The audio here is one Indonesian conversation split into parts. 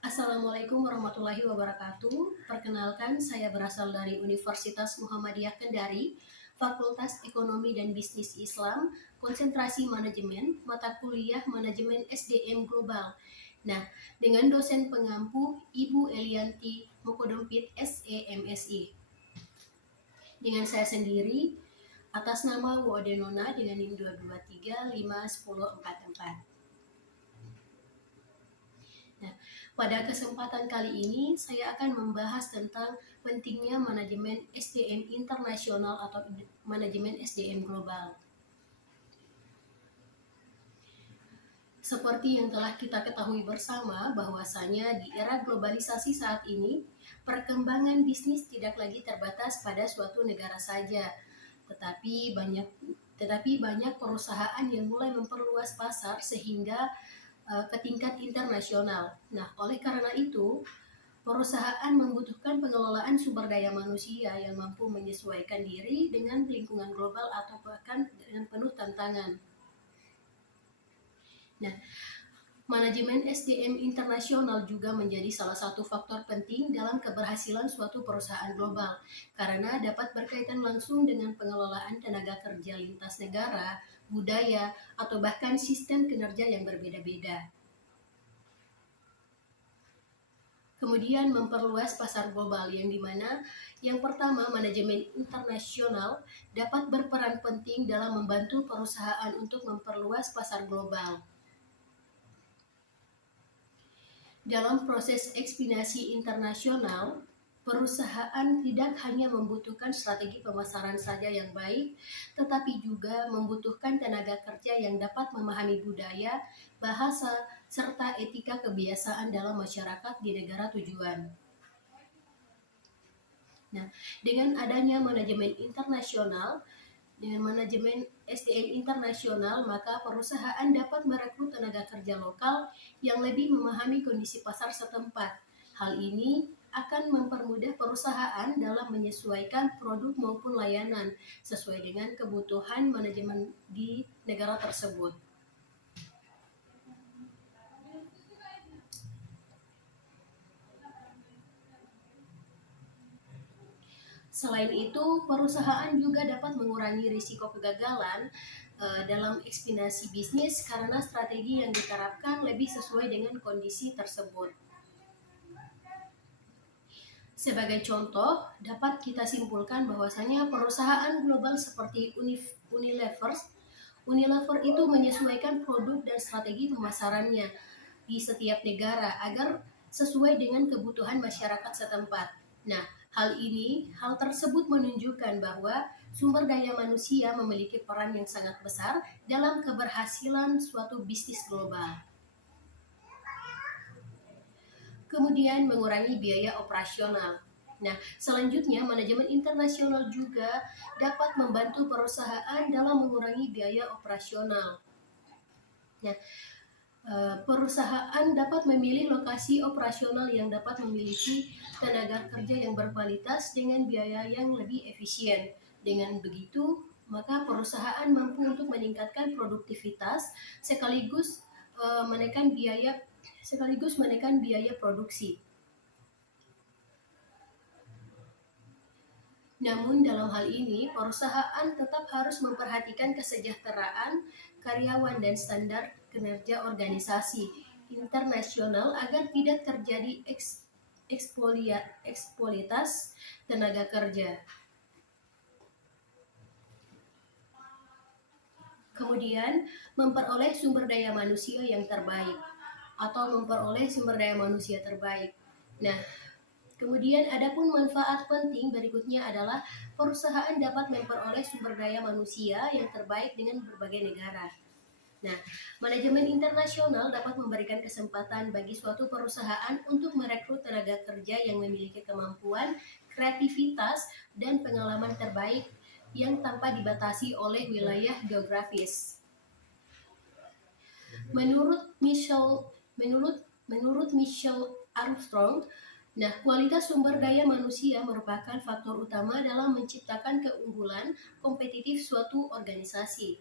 Assalamualaikum warahmatullahi wabarakatuh. Perkenalkan, saya berasal dari Universitas Muhammadiyah Kendari, Fakultas Ekonomi dan Bisnis Islam, konsentrasi manajemen, mata kuliah manajemen SDM Global. Nah, dengan dosen pengampu Ibu Elianti Mokodompit SEMSI. Dengan saya sendiri, atas nama Wodenona dengan NIM 2235104. Nah, pada kesempatan kali ini saya akan membahas tentang pentingnya manajemen SDM internasional atau manajemen SDM global. Seperti yang telah kita ketahui bersama bahwasanya di era globalisasi saat ini, perkembangan bisnis tidak lagi terbatas pada suatu negara saja, tetapi banyak perusahaan yang mulai memperluas pasar sehingga ke tingkat internasional. Nah, oleh karena itu, perusahaan membutuhkan pengelolaan sumber daya manusia yang mampu menyesuaikan diri dengan lingkungan global atau bahkan dengan penuh tantangan. Nah, manajemen SDM internasional juga menjadi salah satu faktor penting dalam keberhasilan suatu perusahaan global karena dapat berkaitan langsung dengan pengelolaan tenaga kerja lintas negara, budaya, atau bahkan sistem kinerja yang berbeda-beda. Kemudian memperluas pasar global yang dimana yang pertama manajemen internasional dapat berperan penting dalam membantu perusahaan untuk memperluas pasar global. Dalam proses ekspansi internasional, perusahaan tidak hanya membutuhkan strategi pemasaran saja yang baik, tetapi juga membutuhkan tenaga kerja yang dapat memahami budaya, bahasa, serta etika kebiasaan dalam masyarakat di negara tujuan. Nah, dengan adanya manajemen SDM internasional, maka perusahaan dapat merekrut tenaga kerja lokal yang lebih memahami kondisi pasar setempat. Hal ini akan mempermudah perusahaan dalam menyesuaikan produk maupun layanan sesuai dengan kebutuhan manajemen di negara tersebut. Selain itu, perusahaan juga dapat mengurangi risiko kegagalan dalam ekspansi bisnis karena strategi yang diterapkan lebih sesuai dengan kondisi tersebut. Sebagai contoh, dapat kita simpulkan bahwasanya perusahaan global seperti Unilever itu menyesuaikan produk dan strategi pemasarannya di setiap negara agar sesuai dengan kebutuhan masyarakat setempat. Nah, hal tersebut menunjukkan bahwa sumber daya manusia memiliki peran yang sangat besar dalam keberhasilan suatu bisnis global. Kemudian mengurangi biaya operasional. Nah, selanjutnya manajemen internasional juga dapat membantu perusahaan dalam mengurangi biaya operasional. Nah, perusahaan dapat memilih lokasi operasional yang dapat memiliki tenaga kerja yang berkualitas dengan biaya yang lebih efisien. Dengan begitu, maka perusahaan mampu untuk meningkatkan produktivitas sekaligus menekan biaya produksi. Namun dalam hal ini, perusahaan tetap harus memperhatikan kesejahteraan karyawan dan standar kinerja organisasi internasional agar tidak terjadi eksploitasi tenaga kerja. Kemudian, memperoleh sumber daya manusia yang terbaik atau memperoleh sumber daya manusia terbaik. Nah, kemudian adapun manfaat penting berikutnya adalah perusahaan dapat memperoleh sumber daya manusia yang terbaik dengan berbagai negara. Nah, manajemen internasional dapat memberikan kesempatan bagi suatu perusahaan untuk merekrut tenaga kerja yang memiliki kemampuan, kreativitas, dan pengalaman terbaik yang tanpa dibatasi oleh wilayah geografis. Menurut Michelle Armstrong, nah, kualitas sumber daya manusia merupakan faktor utama dalam menciptakan keunggulan kompetitif suatu organisasi.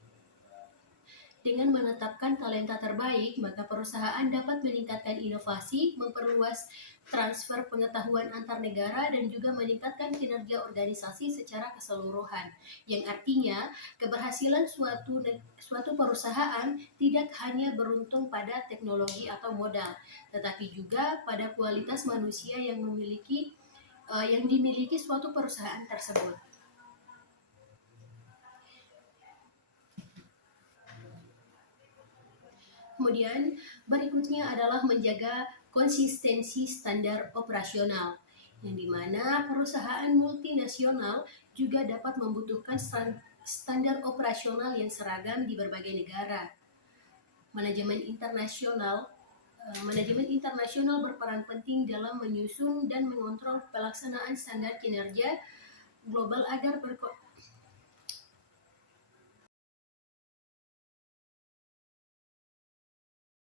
Dengan menetapkan talenta terbaik, maka perusahaan dapat meningkatkan inovasi, memperluas transfer pengetahuan antar negara, dan juga meningkatkan kinerja organisasi secara keseluruhan. Yang artinya, keberhasilan suatu perusahaan tidak hanya beruntung pada teknologi atau modal, tetapi juga pada kualitas manusia yang dimiliki suatu perusahaan tersebut. Kemudian berikutnya adalah menjaga konsistensi standar operasional, yang dimana perusahaan multinasional juga dapat membutuhkan standar operasional yang seragam di berbagai negara. Manajemen internasional Manajemen internasional berperan penting dalam menyusun dan mengontrol pelaksanaan standar kinerja global